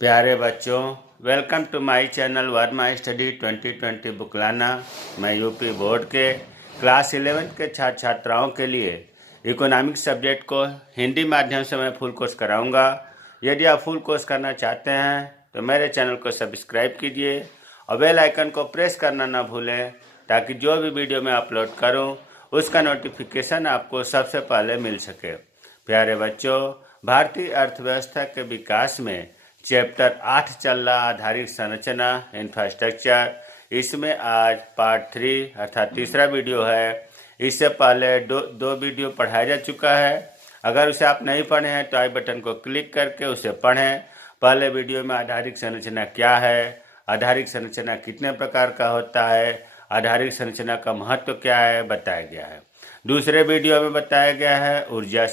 प्यारे बच्चों, welcome to my channel Verma study 2020 बुकलाना। मैं यूपी बोर्ड के क्लास 11 के छात्र छात्राओं के लिए इकोनॉमिक्स सब्जेक्ट को हिंदी माध्यम से मैं फुल कोर्स कराऊंगा। यदि आप फुल कोर्स करना चाहते हैं तो मेरे चैनल को सब्सक्राइब कीजिए और बेल आइकन को प्रेस करना ना भूलें, ताकि जो भी वीडियो मैं अपलोड करूं उसका नोटिफिकेशन आपको सबसे पहले मिल सके। प्यारे बच्चों, भारतीय अर्थव्यवस्था के विकास में चैप्टर 8 चल रहा आधारिक संरचना इंफ्रास्ट्रक्चर। इसमें आज पार्ट 3 अर्थात तीसरा वीडियो है। इससे पहले दो वीडियो पढ़ाया जा चुका है। अगर उसे आप नहीं पढ़े हैं तो आई बटन को क्लिक करके उसे पढ़ें। पहले वीडियो में आधारिक संरचना क्या है, आधारिक संरचना कितने प्रकार का होता है, आधारिक संरचना का महत्व क्या है बताया गया है। दूसरे वीडियो में बताया गया है ऊर्जा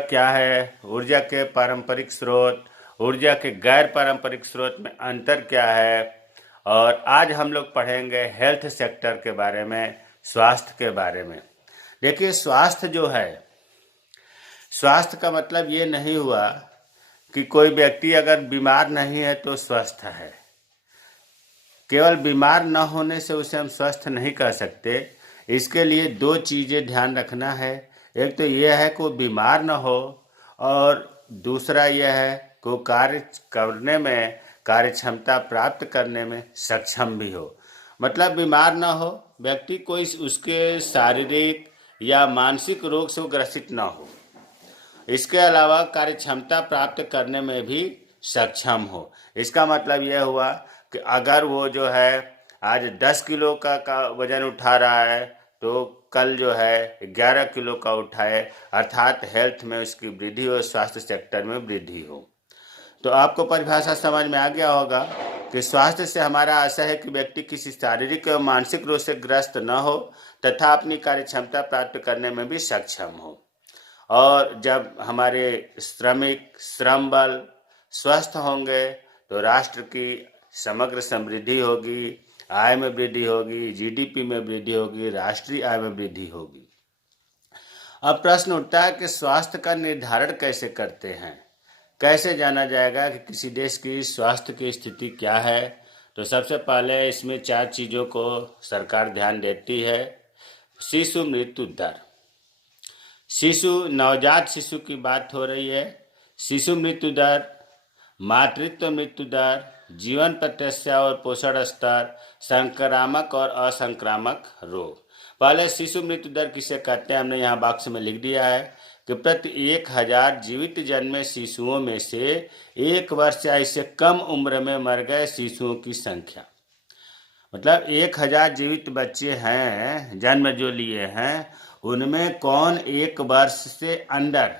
क्या है, ऊर्जा के पारंपरिक स्रोत, ऊर्जा के गैर पारंपरिक स्रोत में अंतर क्या है। और आज हम लोग पढ़ेंगे हेल्थ सेक्टर के बारे में, स्वास्थ्य के बारे में। देखिए, स्वास्थ्य जो है, स्वास्थ्य का मतलब ये नहीं हुआ कि कोई व्यक्ति अगर बीमार नहीं है तो स्वस्थ है। केवल बीमार न होने से उसे हम स्वस्थ नहीं कह सकते। इसके लिए दो चीज़ें ध्यान रखना है। एक तो यह है कि वो बीमार न हो, और दूसरा यह है कि वो कार्य करने में, कार्य क्षमता प्राप्त करने में सक्षम भी हो। मतलब बीमार न हो व्यक्ति, कोई उसके शारीरिक या मानसिक रोग से ग्रसित न हो। इसके अलावा कार्य क्षमता प्राप्त करने में भी सक्षम हो। इसका मतलब यह हुआ कि अगर वो जो है आज 10 किलो का वजन उठा रहा है तो कल जो है 11 किलो का उठाए, अर्थात हेल्थ में उसकी वृद्धि हो, स्वास्थ्य सेक्टर में वृद्धि हो। तो आपको परिभाषा समझ में आ गया होगा कि स्वास्थ्य से हमारा आशय है कि व्यक्ति किसी शारीरिक एवं मानसिक रोग से ग्रस्त न हो तथा अपनी कार्य क्षमता प्राप्त करने में भी सक्षम हो। और जब हमारे श्रम बल स्वस्थ होंगे तो राष्ट्र की समग्र समृद्धि होगी, आय में वृद्धि होगी, जीडीपी में वृद्धि होगी, राष्ट्रीय आय में वृद्धि होगी। अब प्रश्न उठता है कि स्वास्थ्य का निर्धारण कैसे करते हैं, कैसे जाना जाएगा कि किसी देश की स्वास्थ्य की स्थिति क्या है। तो सबसे पहले इसमें 4 चीज़ों को सरकार ध्यान देती है। शिशु मृत्यु दर, नवजात शिशु की बात हो रही है। शिशु मृत्यु दर, मातृत्व मृत्यु दर, जीवन प्रत्याशा और पोषण स्तर, संक्रामक और असंक्रामक रोग। पहले शिशु मृत्यु दर किसे कहते हैं, हमने यहाँ बॉक्स में लिख दिया है कि प्रति 1000 जीवित जन्मे शिशुओं में से 1 वर्ष या इससे कम उम्र में मर गए शिशुओं की संख्या। मतलब 1000 जीवित बच्चे हैं जन्म जो लिए हैं, उनमें कौन 1 वर्ष से अंदर,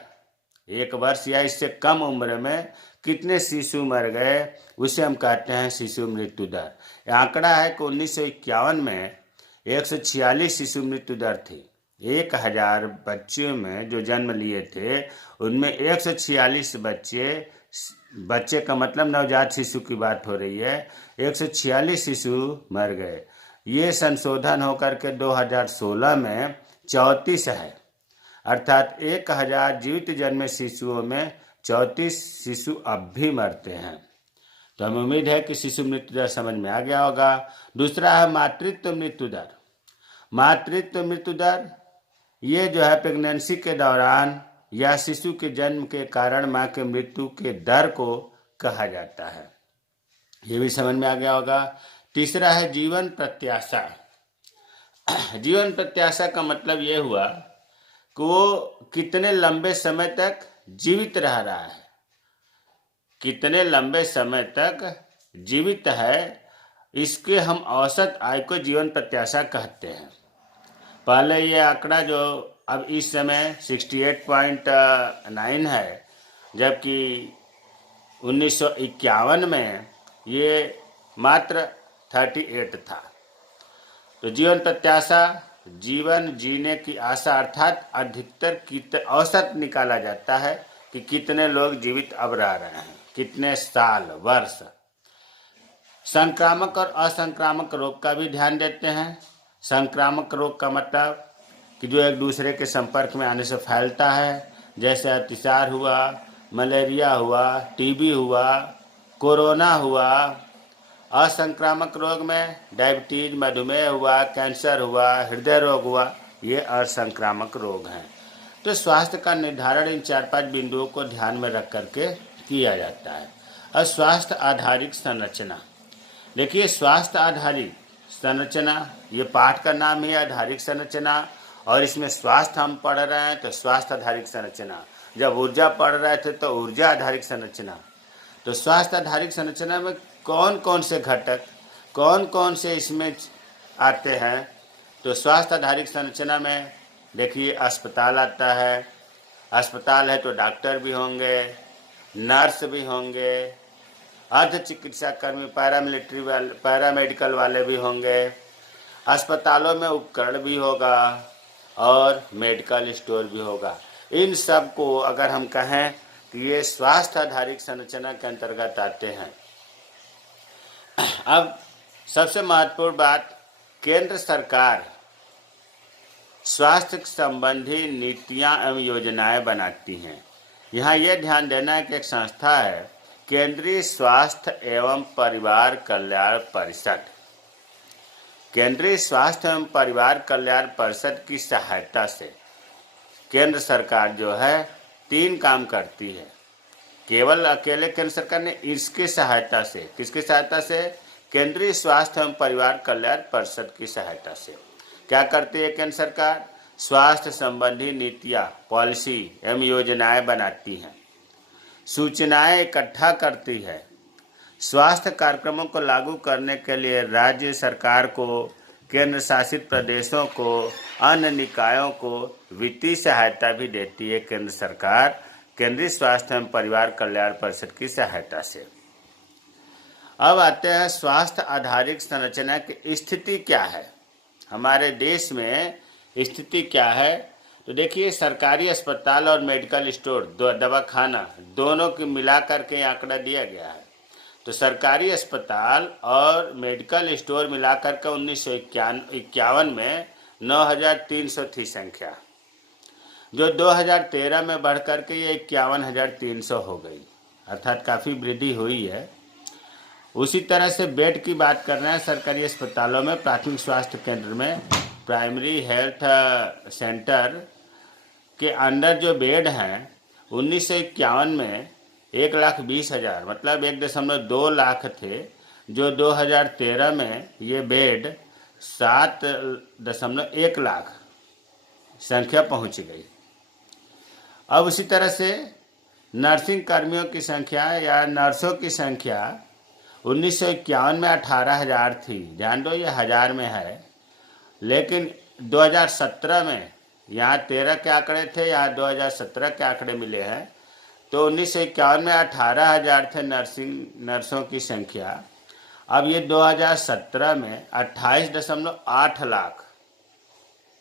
1 वर्ष या इससे कम उम्र में कितने शिशु मर गए, उसे हम कहते हैं शिशु मृत्यु दर। यह आंकड़ा है कि 1951 में 146 शिशु मृत्यु दर थी। 1000 बच्चों में जो जन्म लिए थे उनमें 146 बच्चे का मतलब नवजात शिशु की बात हो रही है, 146 शिशु मर गए। ये संशोधन होकर के 2016 में 34 है, अर्थात 1000 जीवित जन्मे शिशुओं में 34 शिशु अब भी मरते हैं। तो हमें उम्मीद है कि शिशु मृत्यु दर समझ में आ गया होगा। दूसरा है मातृत्व मृत्यु दर। मातृत्व मृत्यु दर ये जो है प्रेगनेंसी के दौरान या शिशु के जन्म के कारण मां के मृत्यु के दर को कहा जाता है। ये भी समझ में आ गया होगा। तीसरा है जीवन प्रत्याशा। जीवन प्रत्याशा का मतलब ये हुआ कि वो कितने लंबे समय तक जीवित रह रहा है, कितने लंबे समय तक जीवित है, इसके हम औसत आयु को जीवन प्रत्याशा कहते हैं। पहले ये आंकड़ा जो अब इस समय 68.9 है, जबकि 1951 में ये मात्र 38 था। तो जीवन प्रत्याशा जीवन जीने की आशा, अर्थात अधिकतर औसत निकाला जाता है कि कितने लोग जीवित अब रह रहे हैं, कितने साल, वर्ष। संक्रामक और असंक्रामक रोग का भी ध्यान देते हैं। संक्रामक रोग का मतलब कि जो एक दूसरे के संपर्क में आने से फैलता है, जैसे अतिसार हुआ, मलेरिया हुआ, टीबी हुआ, कोरोना हुआ, असंक्रामक रोग में डायबिटीज, मधुमेह हुआ, कैंसर हुआ, हृदय रोग हुआ, ये असंक्रामक रोग हैं। तो स्वास्थ्य का निर्धारण इन 4-5 बिंदुओं को ध्यान में रख करके किया जाता है। और स्वास्थ्य आधारित संरचना, देखिए स्वास्थ्य आधारित संरचना, ये पाठ का नाम ही आधारिक संरचना, और इसमें स्वास्थ्य हम पढ़ रहे हैं तो स्वास्थ्य आधारिक संरचना, जब ऊर्जा पढ़ रहे थे तो ऊर्जा आधारिक संरचना। तो स्वास्थ्य आधारिक संरचना में कौन कौन से घटक, कौन कौन से इसमें आते हैं? तो स्वास्थ्य आधारित संरचना में देखिए अस्पताल आता है, अस्पताल है तो डॉक्टर भी होंगे, नर्स भी होंगे, अर्ध चिकित्सा कर्मी, पैरामिलिट्री वाले, पैरामेडिकल वाले भी होंगे, अस्पतालों में उपकरण भी होगा और मेडिकल स्टोर भी होगा। इन सब को अगर हम कहें कि ये स्वास्थ्य आधारित संरचना के अंतर्गत आते हैं। अब सबसे महत्वपूर्ण बात, केंद्र सरकार स्वास्थ्य संबंधी नीतियां एवं योजनाएं बनाती हैं। यहाँ यह ध्यान देना है कि एक संस्था है केंद्रीय स्वास्थ्य एवं परिवार कल्याण परिषद। केंद्रीय स्वास्थ्य एवं परिवार कल्याण परिषद की सहायता से केंद्र सरकार जो है 3 काम करती है। केवल अकेले केंद्र सरकार ने इसकी सहायता से, किसकी सहायता से? केंद्रीय स्वास्थ्य एवं परिवार कल्याण परिषद की सहायता से क्या करती है केंद्र सरकार? स्वास्थ्य संबंधी नीतियाँ, पॉलिसी एवं योजनाएं बनाती हैं, सूचनाएं इकट्ठा करती है, स्वास्थ्य कार्यक्रमों को लागू करने के लिए राज्य सरकार को, केंद्र शासित प्रदेशों को, अन्य निकायों को वित्तीय सहायता भी देती है केंद्र सरकार केंद्रीय स्वास्थ्य एवं परिवार कल्याण परिषद की सहायता से। अब आते हैं स्वास्थ्य आधारित संरचना की स्थिति क्या है, हमारे देश में स्थिति क्या है। तो देखिए सरकारी अस्पताल और मेडिकल स्टोर, दवाखाना, दोनों की मिलाकर के आंकड़ा दिया गया है। तो सरकारी अस्पताल और मेडिकल स्टोर मिलाकर के 1951 में 9,300 थी संख्या, जो 2013 में बढ़ करके ये 51,300 हो गई, अर्थात काफ़ी वृद्धि हुई है। उसी तरह से बेड की बात कर रहे हैं सरकारी अस्पतालों में, प्राथमिक स्वास्थ्य केंद्र में, प्राइमरी हेल्थ सेंटर के अंदर जो बेड हैं 1951 में 1,20,000 मतलब 1.2 लाख थे, जो 2013 में ये बेड 7.1 लाख संख्या पहुंच गई। अब उसी तरह से नर्सिंग कर्मियों की संख्या या नर्सों की संख्या 1951 में 18,000 थी, ध्यान दो ये हज़ार में है, लेकिन 2017 में यहाँ 13 के आंकड़े थे, यहाँ 2017 के आंकड़े मिले हैं। तो 1951 में 18,000 थे नर्सों की संख्या, अब ये 2017 में 28.8 लाख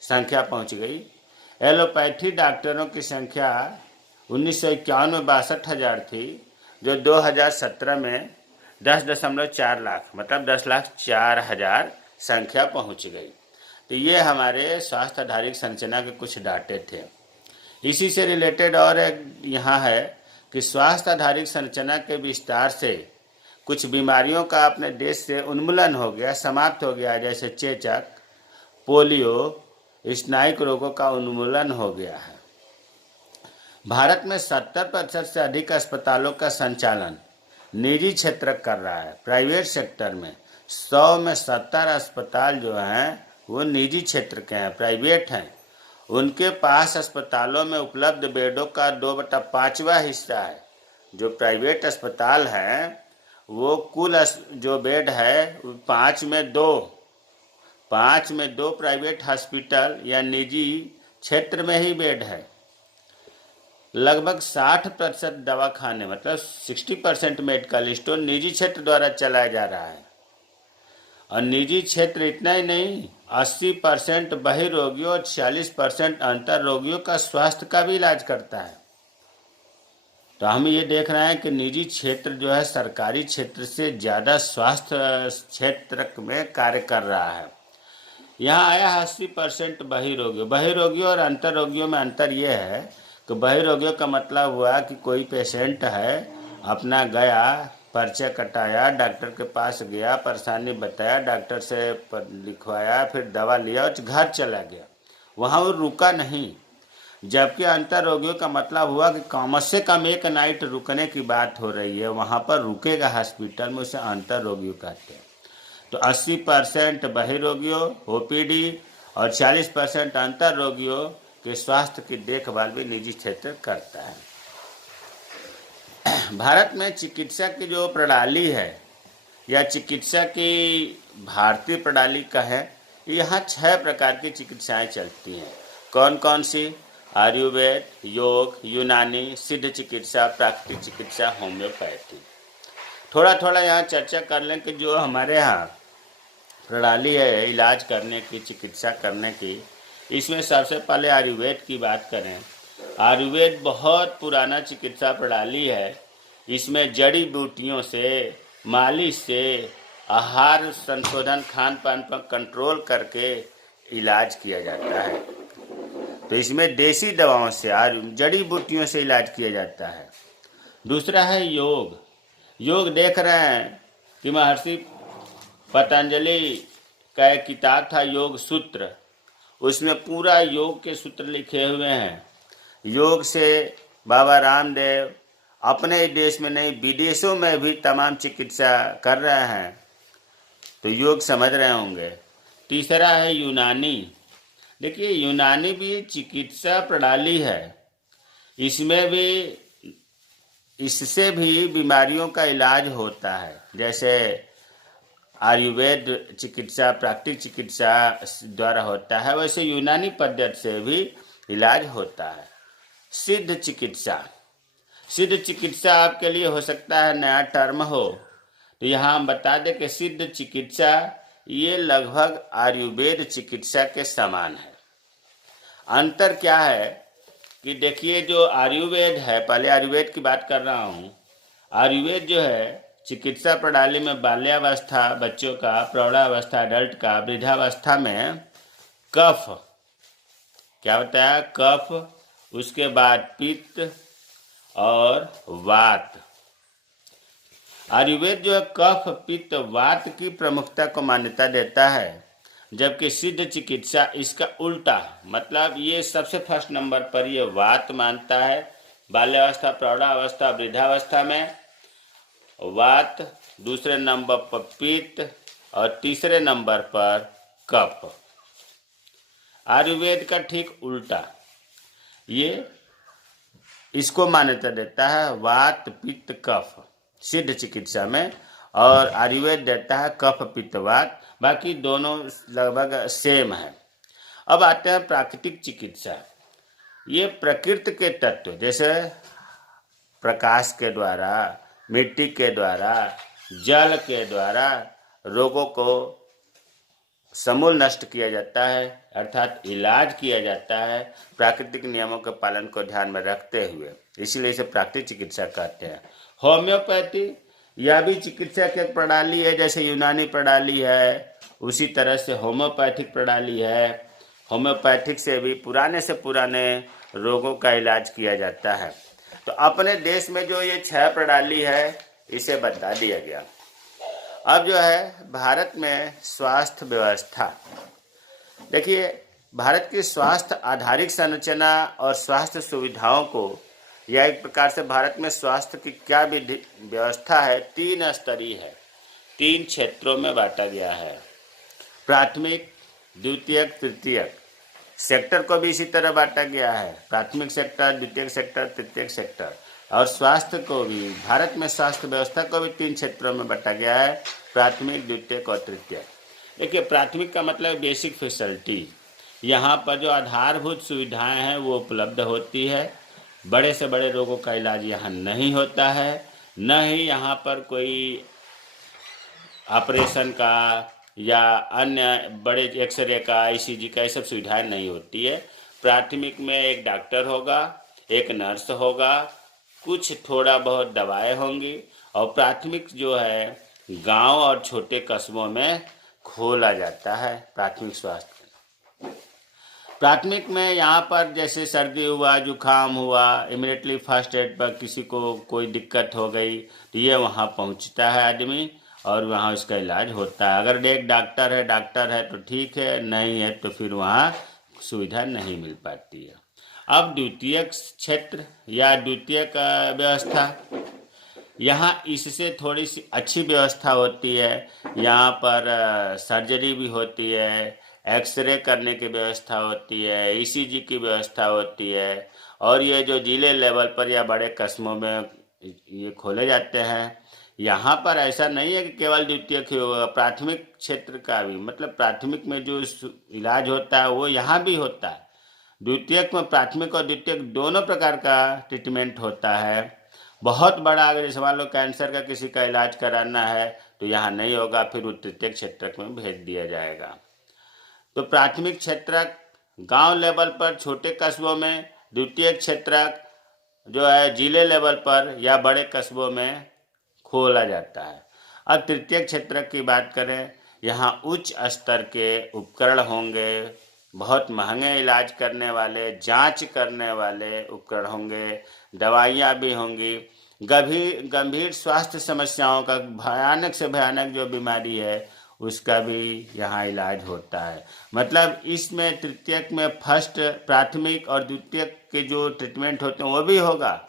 संख्या पहुंच गई। एलोपैथी डॉक्टरों की संख्या 1951 में 62,000 थी, जो 2017 में 10.4 लाख मतलब 10,04,000 संख्या पहुंच गई। तो ये हमारे स्वास्थ्य आधारित संरचना के कुछ डाटे थे। इसी से रिलेटेड और एक यहाँ है कि स्वास्थ्य आधारित संरचना के विस्तार से कुछ बीमारियों का अपने देश से उन्मूलन हो गया, समाप्त हो गया, जैसे चेचक, पोलियो, स्नायु रोगों का उन्मूलन हो गया है। भारत में 70% से अधिक अस्पतालों का संचालन निजी क्षेत्र कर रहा है। प्राइवेट सेक्टर में 100 में 70 अस्पताल जो हैं वो निजी क्षेत्र के हैं, प्राइवेट हैं। उनके पास अस्पतालों में उपलब्ध बेडों का 2/5वां हिस्सा है। जो प्राइवेट अस्पताल हैं वो कुल जो बेड है 5 में 2 प्राइवेट हॉस्पिटल या निजी क्षेत्र में ही बेड है। लगभग 60% दवाखाने मतलब 60% मेडिकल स्टोर निजी क्षेत्र द्वारा चलाया जा रहा है। और निजी क्षेत्र इतना ही नहीं, 80% बहिर्रोगियों और 40% अंतर रोगियों का स्वास्थ्य का भी इलाज करता है। तो हम ये देख रहे हैं कि निजी क्षेत्र जो है सरकारी क्षेत्र से ज़्यादा स्वास्थ्य क्षेत्र में कार्य कर रहा है। यहाँ आया 80% बहिर्रोगियों और अंतर रोगियों में अंतर ये है कि बहिर्रोगियों का मतलब हुआ कि कोई पेशेंट है अपना गया पर्चा कटाया, डॉक्टर के पास गया, परेशानी बताया, डॉक्टर से लिखवाया, फिर दवा लिया और घर चला गया। वहाँ वो रुका नहीं। जबकि अंतर रोगियों का मतलब हुआ कि कम से कम एक नाइट रुकने की बात हो रही है, वहाँ पर रुकेगा हॉस्पिटल में, उसे अंतर रोगियों कहते हैं। तो 80% बहिर्रोगियों ओपीडी और 40% अंतर रोगियों के स्वास्थ्य की देखभाल भी निजी क्षेत्र करता है। भारत में चिकित्सा की जो प्रणाली है या चिकित्सा की भारतीय प्रणाली का है, यहाँ 6 प्रकार की चिकित्साएं चलती हैं। कौन कौन सी? आयुर्वेद, योग, यूनानी, सिद्ध चिकित्सा, प्राकृतिक चिकित्सा, होम्योपैथी। थोड़ा थोड़ा यहाँ चर्चा कर लें कि जो हमारे यहाँ प्रणाली है इलाज करने की, चिकित्सा करने की, इसमें सबसे पहले आयुर्वेद की बात करें। आयुर्वेद बहुत पुराना चिकित्सा प्रणाली है। इसमें जड़ी बूटियों से, मालिश से, आहार संशोधन, खान पान पर कंट्रोल करके इलाज किया जाता है। तो इसमें देसी दवाओं से, जड़ी बूटियों से इलाज किया जाता है। दूसरा है योग। योग देख रहे हैं कि महर्षि पतंजलि का एक किताब था योग सूत्र, उसमें पूरा योग के सूत्र लिखे हुए हैं। योग से बाबा रामदेव अपने देश में नहीं विदेशों में भी तमाम चिकित्सा कर रहे हैं, तो योग समझ रहे होंगे। तीसरा है यूनानी। देखिए यूनानी भी चिकित्सा प्रणाली है, इसमें भी, इससे भी बीमारियों का इलाज होता है। जैसे आयुर्वेद चिकित्सा प्राकृतिक चिकित्सा द्वारा होता है, वैसे यूनानी पद्धति से भी इलाज होता है। सिद्ध चिकित्सा, सिद्ध चिकित्सा आपके लिए हो सकता है नया टर्म हो, तो यहाँ हम बता दें कि सिद्ध चिकित्सा ये लगभग आयुर्वेद चिकित्सा के समान है। अंतर क्या है कि देखिए जो आयुर्वेद है, पहले आयुर्वेद की बात कर रहा हूँ। आयुर्वेद जो है चिकित्सा प्रणाली में बाल्यावस्था बच्चों का, प्रौढ़ावस्था अडल्ट का, वृद्धावस्था में कफ, क्या होता है? कफ, उसके बाद पित्त और वात। आयुर्वेद जो है कफ, पित्त, वात की प्रमुखता को मान्यता देता है, जबकि सिद्ध चिकित्सा इसका उल्टा, मतलब ये सबसे फर्स्ट नंबर पर ये वात मानता है। बाल्यावस्था, प्रौढ़ावस्था, वृद्धावस्था में वात, दूसरे नंबर पर पित्त और तीसरे नंबर पर कफ। आयुर्वेद का ठीक उल्टा, ये इसको मान्यता देता है वात, पित्त, कफ सिद्ध चिकित्सा में, और आयुर्वेद देता है कफ, पित्त, वात। बाकी दोनों लगभग सेम है। अब आते हैं प्राकृतिक चिकित्सा। ये प्रकृति के तत्व जैसे प्रकाश के द्वारा, मिट्टी के द्वारा, जल के द्वारा रोगों को समूल नष्ट किया जाता है, अर्थात इलाज किया जाता है प्राकृतिक नियमों के पालन को ध्यान में रखते हुए, इसीलिए इसे प्राकृतिक चिकित्सा कहते हैं। होम्योपैथी, यह भी चिकित्सा की एक प्रणाली है, जैसे यूनानी प्रणाली है उसी तरह से होम्योपैथिक प्रणाली है। होम्योपैथिक से भी पुराने से पुराने रोगों का इलाज किया जाता है। तो अपने देश में जो ये 6 प्रणाली है इसे बता दिया गया। अब जो है भारत में स्वास्थ्य व्यवस्था, देखिए भारत की स्वास्थ्य आधारित संरचना और स्वास्थ्य सुविधाओं को, यह एक प्रकार से भारत में स्वास्थ्य की क्या व्यवस्था है, 3 स्तरीय है, 3 क्षेत्रों में बांटा गया है। प्राथमिक, द्वितीयक, तृतीयक। सेक्टर को भी इसी तरह बांटा गया है, प्राथमिक सेक्टर, द्वितीयक सेक्टर, तृतीयक सेक्टर। और स्वास्थ्य को भी, भारत में स्वास्थ्य व्यवस्था को भी 3 क्षेत्रों में बांटा गया है, प्राथमिक, द्वितीयक और तृतीयक। देखिए प्राथमिक का मतलब बेसिक फैसिलिटी, यहाँ पर जो आधारभूत सुविधाएं हैं वो उपलब्ध होती है। बड़े से बड़े रोगों का इलाज यहाँ नहीं होता है, न ही यहाँ पर कोई ऑपरेशन का या अन्य बड़े एक्सरे का, ईसीजी का, ये सब सुविधाएं नहीं होती है। प्राथमिक में एक डॉक्टर होगा, एक नर्स होगा, कुछ थोड़ा बहुत दवाएं होंगी, और प्राथमिक जो है गांव और छोटे कस्बों में खोला जाता है प्राथमिक स्वास्थ्य। प्राथमिक में यहाँ पर जैसे सर्दी हुआ, जुकाम हुआ, इमिडिएटली फर्स्ट एड पर किसी को कोई दिक्कत हो गई तो ये वहाँ पहुँचता है आदमी और वहाँ उसका इलाज होता है। अगर एक डॉक्टर है तो ठीक है, नहीं है तो फिर वहाँ सुविधा नहीं मिल पाती है। अब द्वितीयक क्षेत्र या द्वितीयक व्यवस्था, यहाँ इससे थोड़ी सी अच्छी व्यवस्था होती है। यहाँ पर सर्जरी भी होती है, एक्सरे करने की व्यवस्था होती है, ईसीजी की व्यवस्था होती है। और ये जो जिले लेवल पर या बड़े कस्बों में ये खोले जाते हैं। यहाँ पर ऐसा नहीं है कि केवल द्वितीयक ही होगा, प्राथमिक क्षेत्र का भी, मतलब प्राथमिक में जो इलाज होता है वो यहाँ भी होता है। द्वितीयक में प्राथमिक और द्वितीयक दोनों प्रकार का ट्रीटमेंट होता है। बहुत बड़ा अगर जैसे मान लो कैंसर का किसी का इलाज कराना है तो यहाँ नहीं होगा, फिर वो तृतीयक क्षेत्रक में भेज दिया जाएगा। तो प्राथमिक क्षेत्रक गांव लेवल पर छोटे कस्बों में, द्वितीयक क्षेत्रक जो है जिले लेवल पर या बड़े कस्बों में खोला जाता है। अब तृतीयक क्षेत्रक की बात करें, यहाँ उच्च स्तर के उपकरण होंगे, बहुत महंगे इलाज करने वाले, जांच करने वाले उपकरण होंगे, दवाइयाँ भी होंगी, गंभीर स्वास्थ्य समस्याओं का, भयानक से भयानक जो बीमारी है उसका भी यहाँ इलाज होता है। मतलब इसमें तृतीयक में फर्स्ट, प्राथमिक और द्वितीयक के जो ट्रीटमेंट होते हैं वो भी होगा।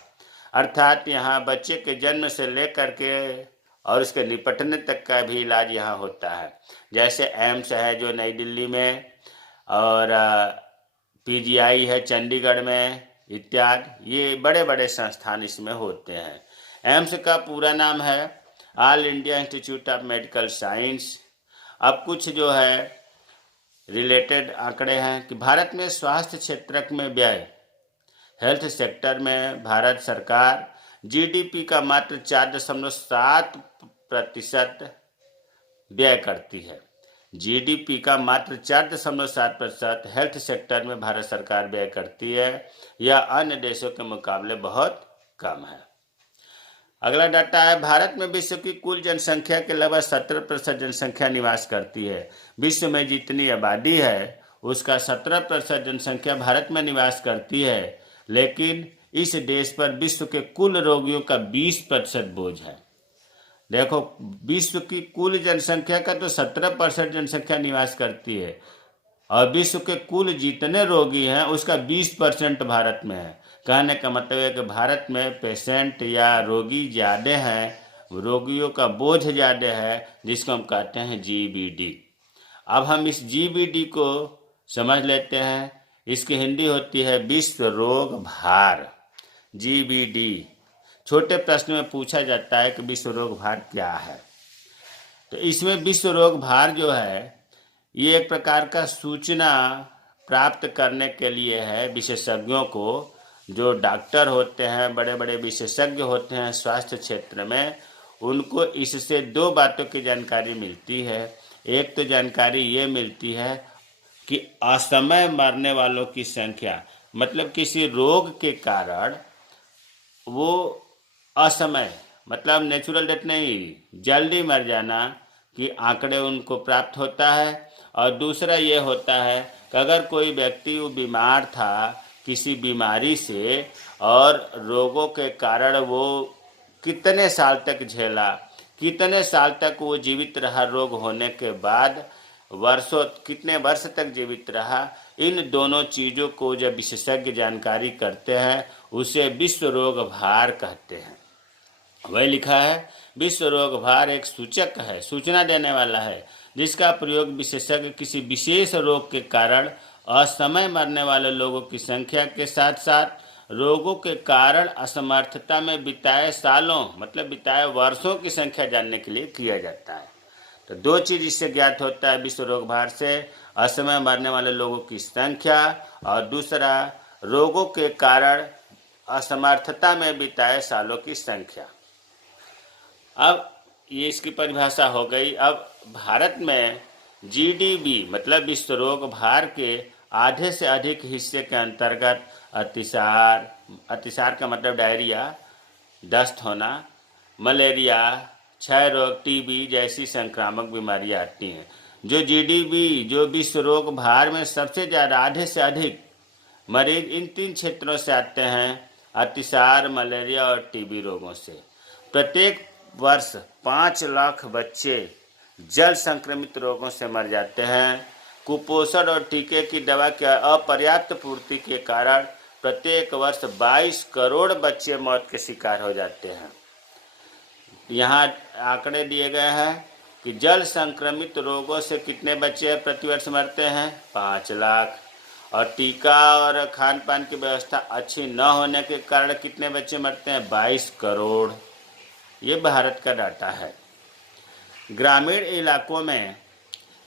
अर्थात यहाँ बच्चे के जन्म से लेकर के और उसके निपटने तक का भी इलाज यहाँ होता है। जैसे एम्स है जो नई दिल्ली में, और पीजीआई है चंडीगढ़ में इत्यादि, ये बड़े बड़े संस्थान इसमें होते हैं। एम्स का पूरा नाम है all India institute of medical science. अब कुछ जो है रिलेटेड आंकड़े हैं कि भारत में स्वास्थ्य क्षेत्र में व्यय, हेल्थ सेक्टर में भारत सरकार जीडीपी का मात्र 4.7% व्यय करती है। जीडीपी का मात्र 4.7% हेल्थ सेक्टर में भारत सरकार व्यय करती है। यह अन्य देशों के मुकाबले बहुत कम है। अगला डाटा है, भारत में विश्व की कुल जनसंख्या के लगभग 17% जनसंख्या निवास करती है। विश्व में जितनी आबादी है उसका 17% जनसंख्या भारत में निवास करती है, लेकिन इस देश पर विश्व के कुल रोगियों का 20% बोझ है। देखो, विश्व की कुल जनसंख्या का तो 17% जनसंख्या निवास करती है और विश्व के कुल जितने रोगी हैं उसका 20% भारत में है। कहने का मतलब है कि भारत में पेशेंट या रोगी ज़्यादा हैं, रोगियों का बोझ ज़्यादा है, जिसको हम कहते हैं जीबीडी। अब हम इस जीबीडी को समझ लेते हैं। इसकी हिंदी होती है विश्व रोग भार, जीबीडी। छोटे प्रश्न में पूछा जाता है कि विश्व रोग भार क्या है। तो इसमें विश्व रोग भार जो है ये एक प्रकार का सूचना प्राप्त करने के लिए है विशेषज्ञों को। जो डॉक्टर होते हैं, बड़े बड़े विशेषज्ञ होते हैं स्वास्थ्य क्षेत्र में, उनको इससे दो बातों की जानकारी मिलती है। एक तो जानकारी ये मिलती है कि असमय मरने वालों की संख्या, मतलब किसी रोग के कारण वो असमय, मतलब नेचुरल डेथ नहीं, जल्दी मर जाना कि आंकड़े उनको प्राप्त होता है। और दूसरा ये होता है कि अगर कोई व्यक्ति वो बीमार था किसी बीमारी से और रोगों के कारण वो कितने साल तक झेला, कितने साल तक वो जीवित रहा, रोग होने के बाद वर्षों, कितने वर्ष तक जीवित रहा, इन दोनों चीज़ों को जब विशेषज्ञ जानकारी करते हैं उसे विश्व रोग भार कहते हैं। वही लिखा है, विश्व रोग भार एक सूचक है, सूचना देने वाला है, जिसका प्रयोग विशेषज्ञ किसी विशेष रोग के कारण असमय मरने वाले लोगों की संख्या के साथ साथ रोगों के कारण असमर्थता में बिताए सालों, मतलब बिताए वर्षों की संख्या जानने के लिए किया जाता है। तो दो चीज़ इससे ज्ञात होता है विश्व रोग भार से, असमय मरने वाले लोगों की संख्या और दूसरा रोगों के कारण असमर्थता में बिताए सालों की संख्या। अब ये इसकी परिभाषा हो गई। अब भारत में जीडीबी मतलब विश्व रोग भार के आधे से अधिक हिस्से के अंतर्गत अतिसार, अतिसार का मतलब डायरिया, दस्त होना, मलेरिया, क्षय रोग, टीबी जैसी संक्रामक बीमारियां आती हैं। जो जीडीपी, जो विश्व रोग भार में सबसे ज़्यादा आधे से अधिक मरीज इन 3 क्षेत्रों से आते हैं, अतिसार, मलेरिया और टीबी रोगों से। प्रत्येक वर्ष 5 लाख बच्चे जल संक्रमित रोगों से मर जाते हैं। कुपोषण और टीके की दवा की अपर्याप्त पूर्ति के कारण प्रत्येक वर्ष 22 करोड़ बच्चे मौत के शिकार हो जाते हैं। यहाँ आंकड़े दिए गए हैं कि जल संक्रमित रोगों से कितने बच्चे प्रतिवर्ष मरते हैं, 5 लाख। और टीका और खान पान की व्यवस्था अच्छी न होने के कारण कितने बच्चे मरते हैं, 22 करोड़। ये भारत का डाटा है। ग्रामीण इलाकों में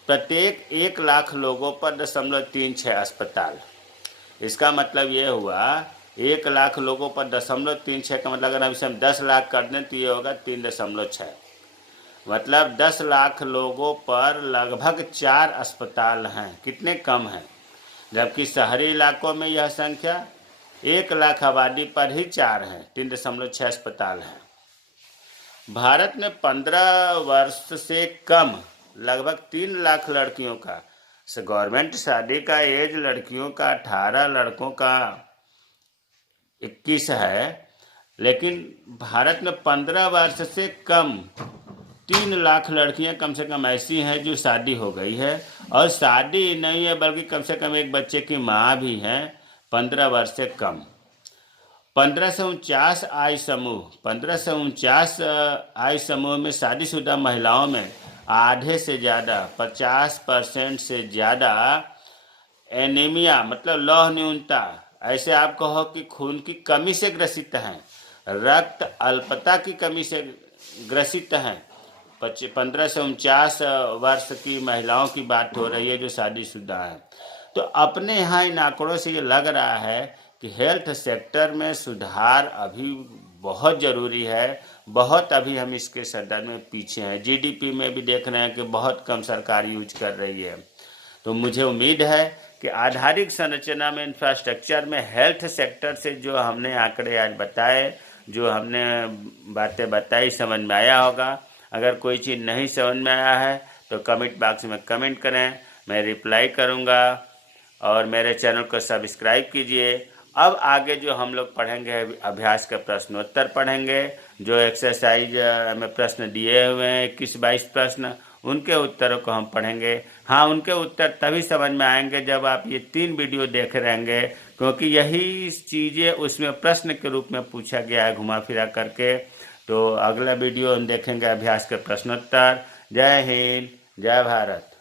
प्रत्येक 1 लाख लोगों पर 0.36 अस्पताल। इसका मतलब ये हुआ 1 लाख लोगों पर 0.36 का मतलब अगर हम इसे 10 लाख कर दें तो ये होगा 3.6। मतलब 10 लाख लोगों पर लगभग 4 अस्पताल हैं। कितने कम हैं, जबकि शहरी इलाकों में यह संख्या 1 लाख आबादी पर ही 4 हैं, 3.6 अस्पताल हैं। भारत में 15 वर्ष से कम लगभग 3 लाख लड़कियों का गवर्नमेंट शादी का एज लड़कियों का 18, लड़कों का 21 है, लेकिन भारत में 15 वर्ष से कम 3 लाख लड़कियां कम से कम ऐसी हैं जो शादी हो गई है, और शादी नहीं है बल्कि कम से कम एक बच्चे की माँ भी हैं 15 वर्ष से कम। 15 से 49 आयु समूह, 15 से 49 आयु समूह में शादीशुदा महिलाओं में आधे से ज़्यादा 50% से ज़्यादा एनीमिया मतलब लौह न्यूनता, ऐसे आप कहो कि खून की कमी से ग्रसित हैं, रक्त अल्पता की कमी से ग्रसित हैं। 15 से 49 वर्ष की महिलाओं की बात हो रही है जो शादीशुदा हैं। तो अपने यहाँ इन आंकड़ों से ये लग रहा है कि हेल्थ सेक्टर में सुधार अभी बहुत ज़रूरी है। बहुत अभी हम इसके संदर्भ में पीछे हैं। जीडीपी में भी देख रहे हैं कि बहुत कम सरकार यूज कर रही है। तो मुझे उम्मीद है कि आधारिक संरचना में, इंफ्रास्ट्रक्चर में, हेल्थ सेक्टर से जो हमने आंकड़े आज बताए, जो हमने बातें बताई, समझ में आया होगा। अगर कोई चीज़ नहीं समझ में आया है तो कमेंट बॉक्स में कमेंट करें, मैं रिप्लाई करूँगा। और मेरे चैनल को सब्सक्राइब कीजिए। अब आगे जो हम लोग पढ़ेंगे अभ्यास का प्रश्नोत्तर पढ़ेंगे, जो एक्सरसाइज में प्रश्न दिए हुए हैं 21-22 प्रश्न, उनके उत्तरों को हम पढ़ेंगे। हाँ, उनके उत्तर तभी समझ में आएंगे जब आप ये 3 वीडियो देख रहेंगे, क्योंकि यही चीज़ें उसमें प्रश्न के रूप में पूछा गया है घुमा फिरा करके। तो अगला वीडियो हम देखेंगे अभ्यास के प्रश्नोत्तर। जय हिंद, जय भारत।